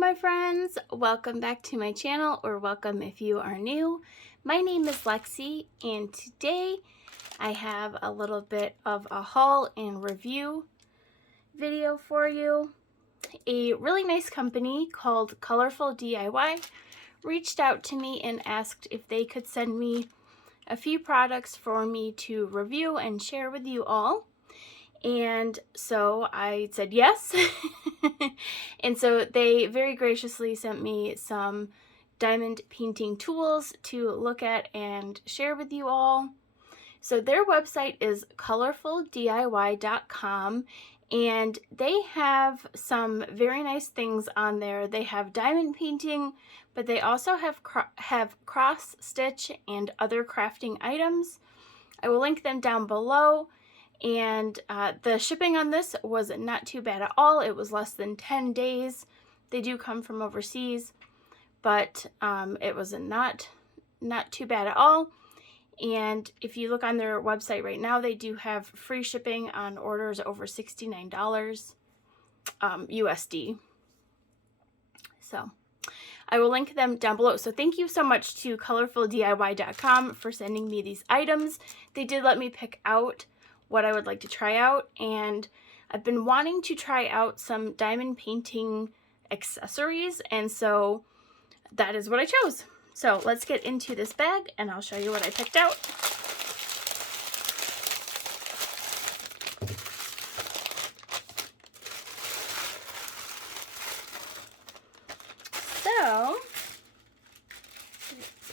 my friends, welcome back to my channel, or welcome if you are new. My name is Lexi, and today I have a little bit of a haul and review video for you. A really nice company called Colorful DIY reached out to me and asked if they could send me a few products for me to review and share with you all. And so I said yes. And so they very graciously sent me some diamond painting tools to look at and share with you all. So their website is colorfuldiy.com, and they have some very nice things on there. They have diamond painting, but they also have cross stitch and other crafting items. I will link them down below. And the shipping on this was not too bad at all. It was less than 10 days. They do come from overseas, but it was not too bad at all. And if you look on their website right now, they do have free shipping on orders over $69 USD. So I will link them down below. So thank you so much to colorfuldiy.com for sending me these items. They did let me pick out what I would like to try out, and I've been wanting to try out some diamond painting accessories, and so that is what I chose. So let's get into this bag and I'll show you what I picked out. So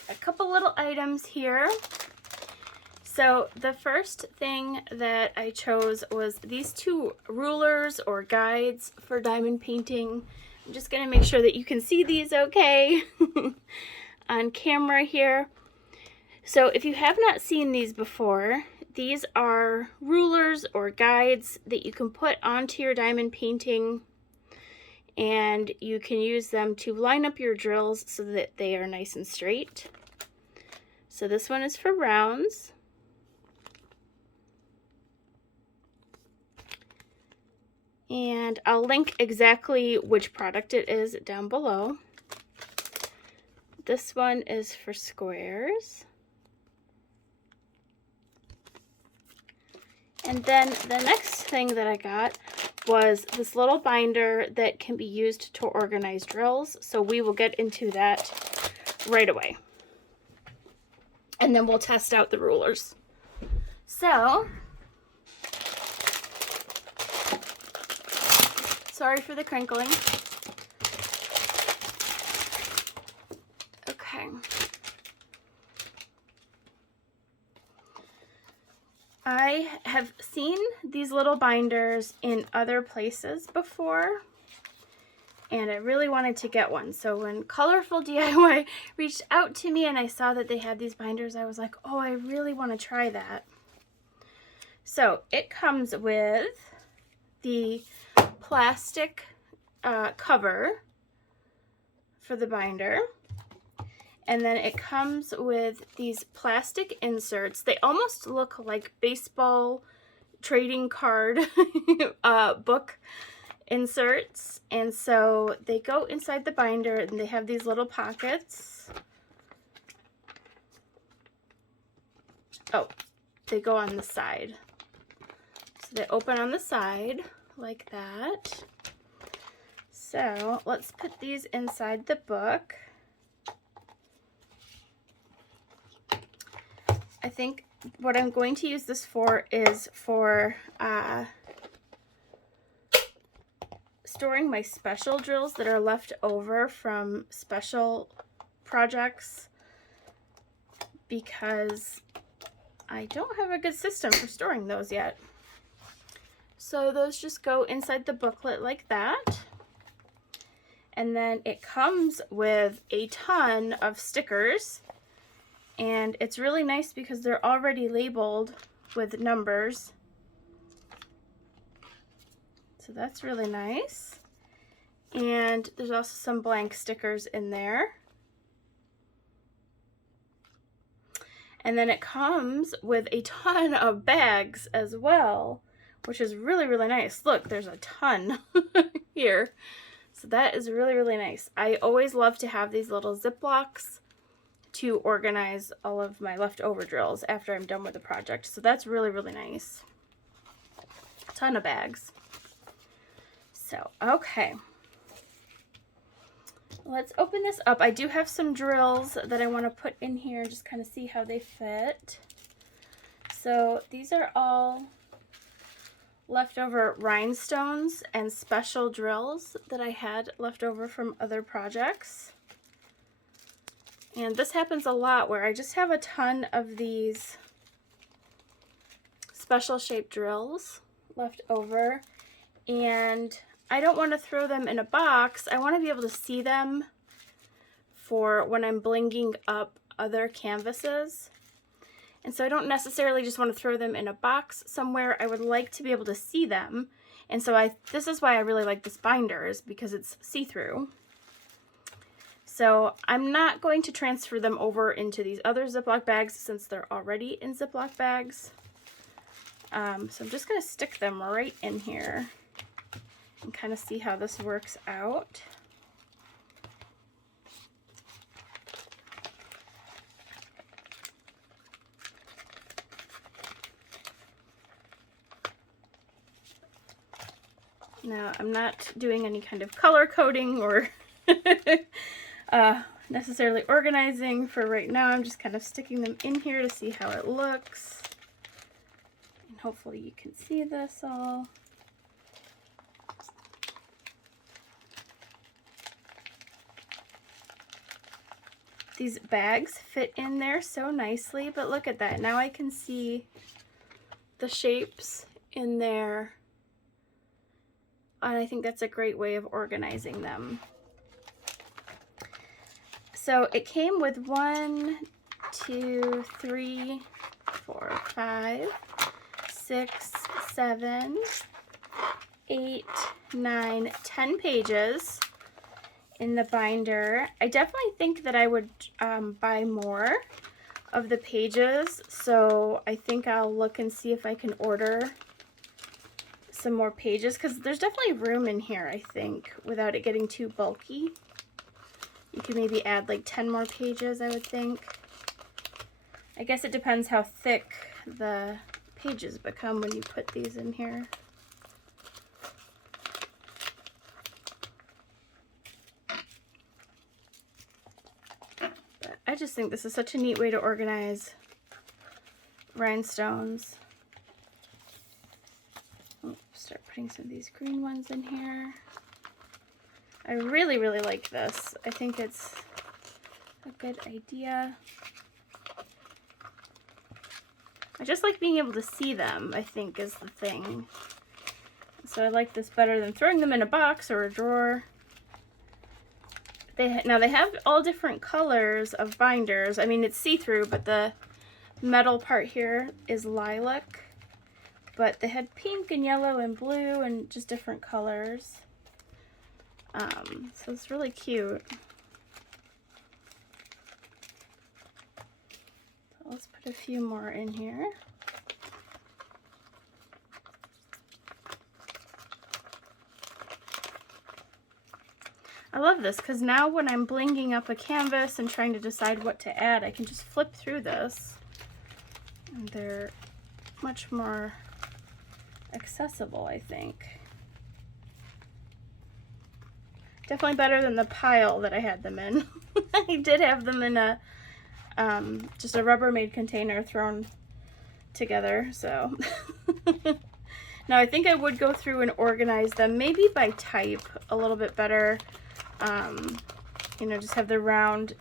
a couple little items here. So the first thing that I chose was these two rulers or guides for diamond painting. I'm just going to make sure that you can see these okay on camera here. So if you have not seen these before, these are rulers or guides that you can put onto your diamond painting, and you can use them to line up your drills so that they are nice and straight. So this one is for rounds. And I'll link exactly which product it is down below. This one is for squares. And then the next thing that I got was this little binder that can be used to organize drills. So we will get into that right away. And then we'll test out the rulers. So sorry for the crinkling. Okay. I have seen these little binders in other places before, and I really wanted to get one. So when Colorful DIY reached out to me and I saw that they had these binders, I was like, oh, I really want to try that. So it comes with the plastic cover for the binder, and then it comes with these plastic inserts. They almost look like baseball trading card book inserts, and so they go inside the binder, and they have these little pockets. Oh, they go on the side, so they open on the side like that. So let's put these inside the book. I think what I'm going to use this for is for storing my special drills that are left over from special projects, because I don't have a good system for storing those yet. So those just go inside the booklet like that. And then it comes with a ton of stickers. And it's really nice because they're already labeled with numbers. So that's really nice. And there's also some blank stickers in there. And then it comes with a ton of bags as well, which is really, really nice. Look, there's a ton here. So that is really, really nice. I always love to have these little Ziplocs to organize all of my leftover drills after I'm done with the project. So that's really, really nice. A ton of bags. So, okay. Let's open this up. I do have some drills that I want to put in here, just kind of see how they fit. So these are all leftover rhinestones and special drills that I had left over from other projects. And this happens a lot where I just have a ton of these special shaped drills left over, and I don't want to throw them in a box. I want to be able to see them for when I'm blinging up other canvases. And so I don't necessarily just want to throw them in a box somewhere. I would like to be able to see them. And so this is why I really like this binder, is because it's see-through. So I'm not going to transfer them over into these other Ziploc bags since they're already in Ziploc bags. So I'm just going to stick them right in here and kind of see how this works out. Now, I'm not doing any kind of color coding or necessarily organizing for right now. I'm just kind of sticking them in here to see how it looks. And hopefully you can see this all. These bags fit in there so nicely, but look at that. Now I can see the shapes in there. And I think that's a great way of organizing them. So it came with 1, 2, 3, 4, 5, 6, 7, 8, 9, 10 pages in the binder. I definitely think that I would buy more of the pages, so I think I'll look and see if I can order some more pages, because there's definitely room in here, I think, without it getting too bulky. You could maybe add like 10 more pages, I would think. I guess it depends how thick the pages become when you put these in here. But I just think this is such a neat way to organize rhinestones. Start putting some of these green ones in here. I really, really like this. I think it's a good idea. I just like being able to see them, I think, is the thing. So I like this better than throwing them in a box or a drawer. Now they have all different colors of binders. I mean, it's see-through, but the metal part here is lilac. But they had pink and yellow and blue and just different colors. So it's really cute. So let's put a few more in here. I love this because now when I'm blinging up a canvas and trying to decide what to add, I can just flip through this. And they're much more accessible, I think. Definitely better than the pile that I had them in. I did have them in a just a Rubbermaid container thrown together, so. Now I think I would go through and organize them, maybe by type a little bit better. You know, just have the round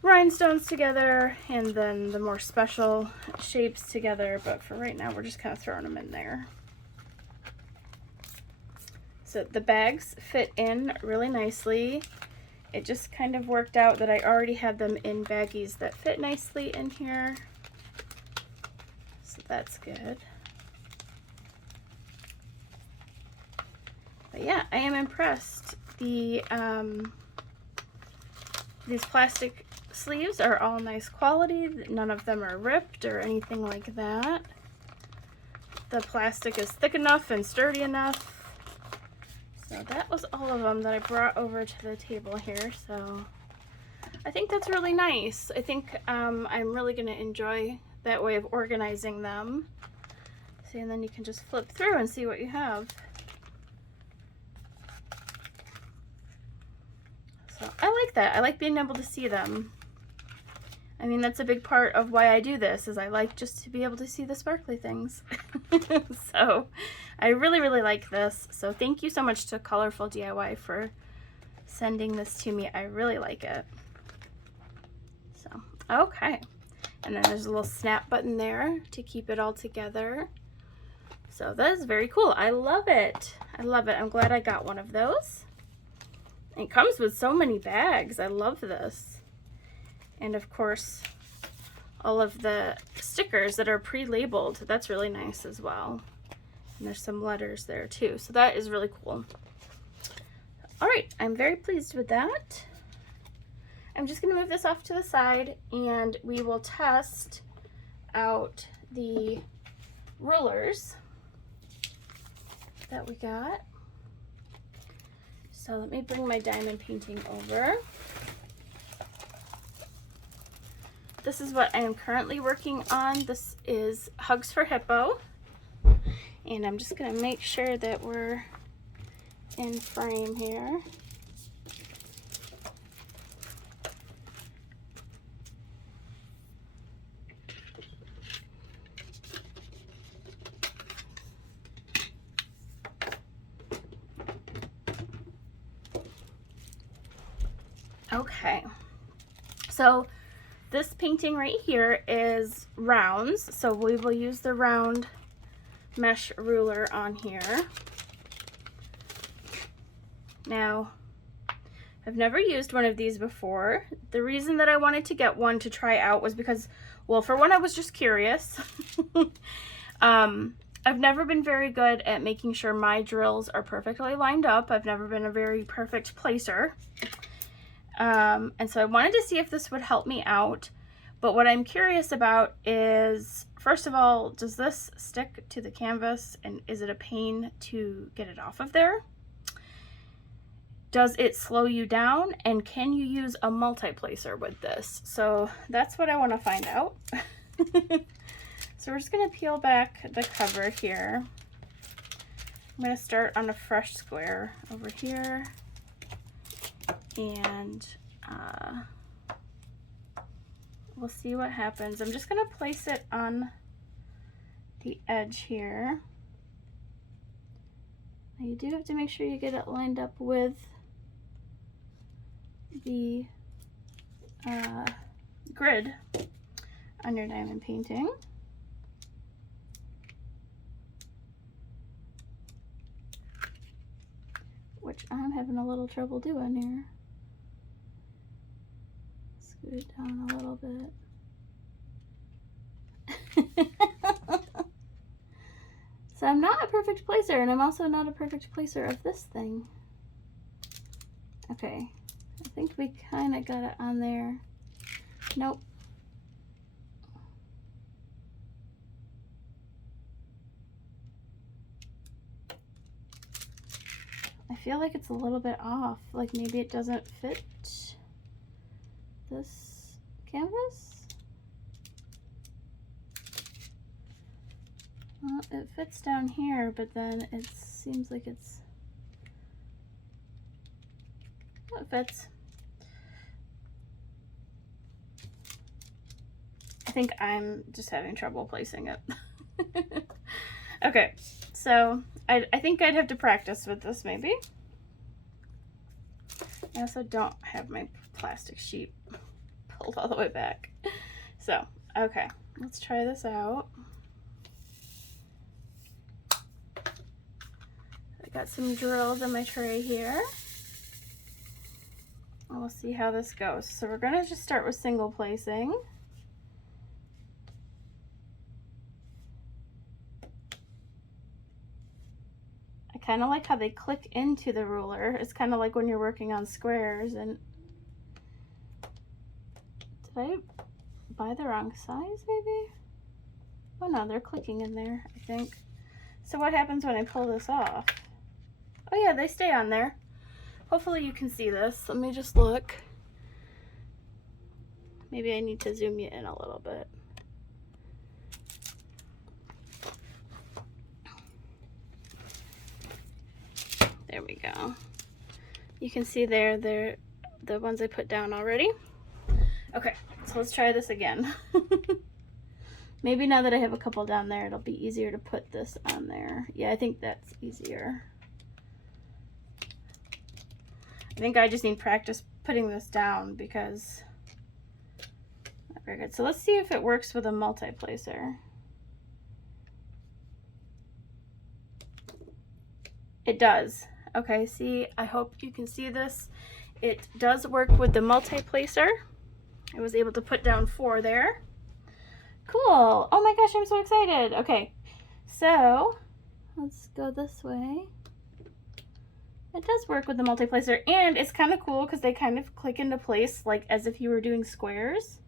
rhinestones together and then the more special shapes together, but for right now we're just kind of throwing them in there. So the bags fit in really nicely. It just kind of worked out that I already had them in baggies that fit nicely in here, so that's good. But yeah, I am impressed. These plastic sleeves are all nice quality. None of them are ripped or anything like that. The plastic is thick enough and sturdy enough. So that was all of them that I brought over to the table here. So I think that's really nice. I think I'm really going to enjoy that way of organizing them. See, and then you can just flip through and see what you have. So I like that. I like being able to see them. I mean, that's a big part of why I do this, is I like just to be able to see the sparkly things. So I really, really like this. So thank you so much to Colorful DIY for sending this to me. I really like it. So, okay. And then there's a little snap button there to keep it all together. So that is very cool. I love it. I love it. I'm glad I got one of those. It comes with so many bags. I love this. And of course, all of the stickers that are pre-labeled. That's really nice as well. And there's some letters there too. So that is really cool. All right, I'm very pleased with that. I'm just gonna move this off to the side and we will test out the rulers that we got. So let me bring my diamond painting over. This is what I am currently working on. This is Hugs for Hippo. And I'm just gonna make sure that we're in frame here. Okay, so this painting right here is rounds, so we will use the round mesh ruler on here. Now, I've never used one of these before. The reason that I wanted to get one to try out was because, well, for one, I was just curious. I've never been very good at making sure my drills are perfectly lined up. I've never been a very perfect placer. And so I wanted to see if this would help me out. But what I'm curious about is, first of all, does this stick to the canvas and is it a pain to get it off of there? Does it slow you down? And can you use a multi-placer with this? So that's what I want to find out. So we're just going to peel back the cover here. I'm going to start on a fresh square over here. And we'll see what happens. I'm just going to place it on the edge here. Now you do have to make sure you get it lined up with the grid on your diamond painting. Which I'm having a little trouble doing here. Scoot it down a little bit. So I'm not a perfect placer, and I'm also not a perfect placer of this thing. Okay, I think we kind of got it on there. Nope. I feel like it's a little bit off, like maybe it doesn't fit this canvas. Well, it fits down here, but then it seems like it's, oh, it fits. I think I'm just having trouble placing it. Okay, so I think I'd have to practice with this maybe. I also don't have my plastic sheet pulled all the way back. So, okay, let's try this out. I got some drills in my tray here. And we'll see how this goes. So we're gonna just start with single placing. I kind of like how they click into the ruler. It's kind of like when you're working on squares. And did I buy the wrong size maybe? Oh no, they're clicking in there, I think. So what happens when I pull this off? Oh yeah, they stay on there. Hopefully you can see this. Let me just look. Maybe I need to zoom you in a little bit. There we go. You can see they're the ones I put down already. Okay, so let's try this again. Maybe now that I have a couple down there, it'll be easier to put this on there. Yeah, I think that's easier. I think I just need practice putting this down because not very good. So let's see if it works with a multi-placer. It does. Okay, see, I hope you can see this. It does work with the multi-placer. I was able to put down 4 there. Cool. Oh my gosh, I'm so excited. Okay, so let's go this way. It does work with the multi-placer, and it's kind of cool because they kind of click into place like as if you were doing squares.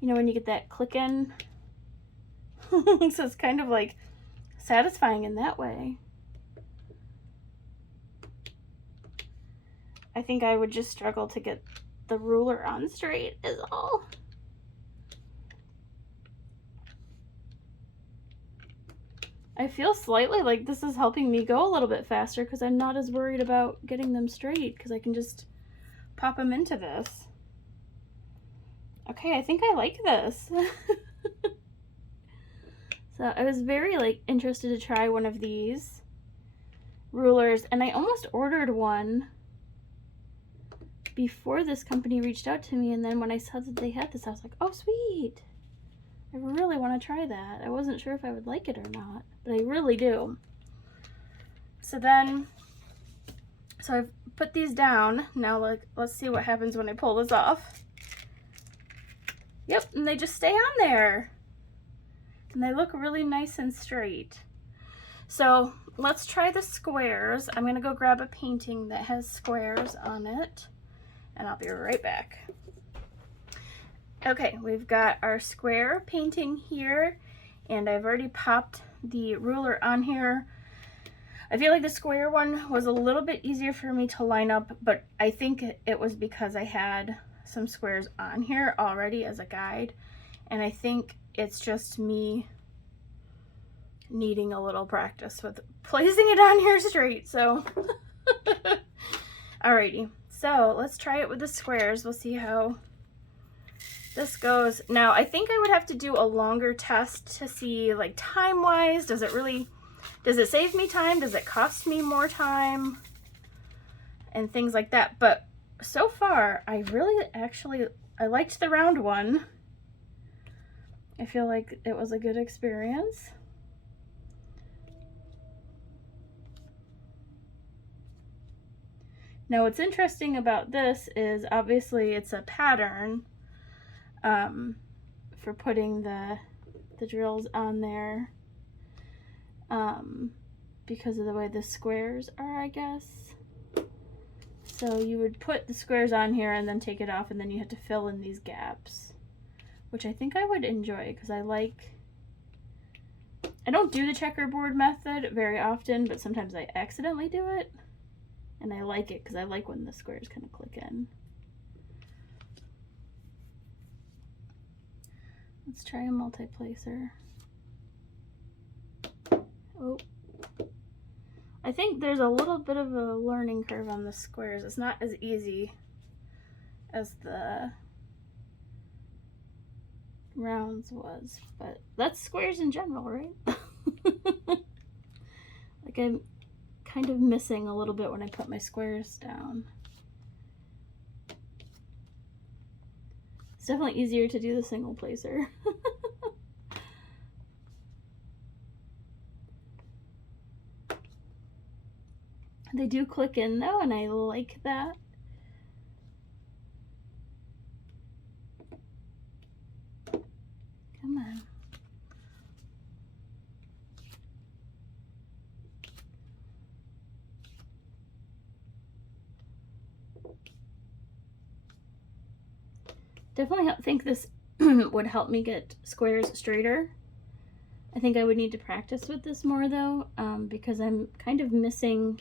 You know, when you get that click in. So it's kind of like satisfying in that way. I think I would just struggle to get the ruler on straight is all. I feel slightly like this is helping me go a little bit faster because I'm not as worried about getting them straight because I can just pop them into this. Okay, I think I like this. So I was very like interested to try one of these rulers, and I almost ordered one before this company reached out to me, and then when I saw that they had this, I was like, oh sweet, I really want to try that. I wasn't sure if I would like it or not, but I really do. So I've put these down. Now let's see what happens when I pull this off. Yep, and they just stay on there. And they look really nice and straight. So let's try the squares. I'm gonna go grab a painting that has squares on it, and I'll be right back. Okay, we've got our square painting here, and I've already popped the ruler on here. I feel like the square one was a little bit easier for me to line up, but I think it was because I had some squares on here already as a guide, and I think it's just me needing a little practice with placing it on here straight, so. Alrighty, so let's try it with the squares. We'll see how this goes. Now, I think I would have to do a longer test to see, like, time-wise, does it save me time? Does it cost me more time? And things like that. But so far, I liked the round one. I feel like it was a good experience. Now, what's interesting about this is obviously it's a pattern for putting the drills on there because of the way the squares are, I guess. So you would put the squares on here and then take it off, and then you have to fill in these gaps, which I think I would enjoy because I don't do the checkerboard method very often, but sometimes I accidentally do it, and I like it because I like when the squares kind of click in. Let's try a multi-placer. Oh, I think there's a little bit of a learning curve on the squares. It's not as easy as the rounds was, but that's squares in general, right? Like I'm kind of missing a little bit when I put my squares down. It's definitely easier to do the single placer. They do click in though, and I like that. Come on. Definitely think this would help me get squares straighter. I think I would need to practice with this more though, because I'm kind of missing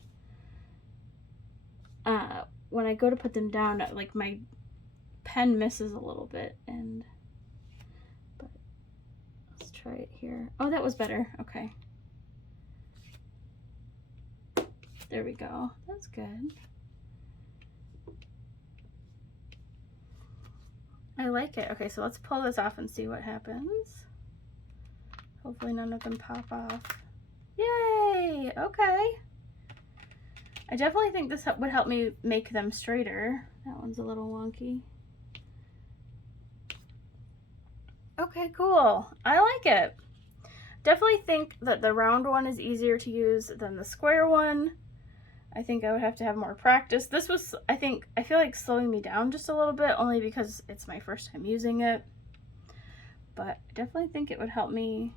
when I go to put them down, like my pen misses a little bit, but let's try it here. Oh, that was better. Okay. There we go. That's good. I like it. Okay, so let's pull this off and see what happens. Hopefully none of them pop off. Yay! Okay. I definitely think this would help me make them straighter. That one's a little wonky. Okay, cool. I like it. Definitely think that the round one is easier to use than the square one. I think I would have to have more practice. This was, I feel like slowing me down just a little bit, only because it's my first time using it. But I definitely think it would help me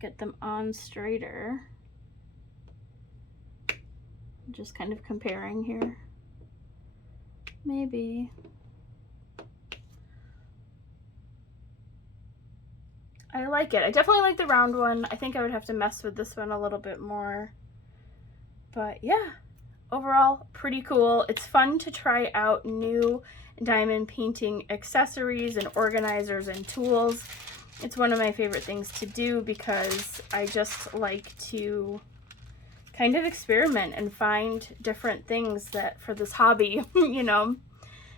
get them on straighter. Just kind of comparing here. Maybe. I like it. I definitely like the round one. I think I would have to mess with this one a little bit more. But yeah, overall, pretty cool. It's fun to try out new diamond painting accessories and organizers and tools. It's one of my favorite things to do because I just like to kind of experiment and find different things that for this hobby, you know.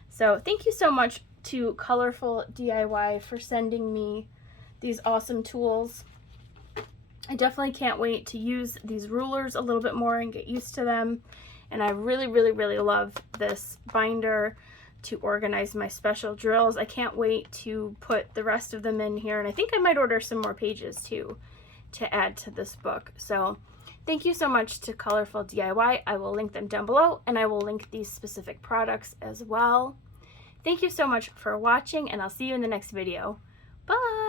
So thank you so much to Colorful DIY for sending me these awesome tools. I definitely can't wait to use these rulers a little bit more and get used to them. And I really, really, really love this binder to organize my special drills. I can't wait to put the rest of them in here. And I think I might order some more pages too to add to this book. So thank you so much to Colorful DIY. I will link them down below, and I will link these specific products as well. Thank you so much for watching, and I'll see you in the next video. Bye!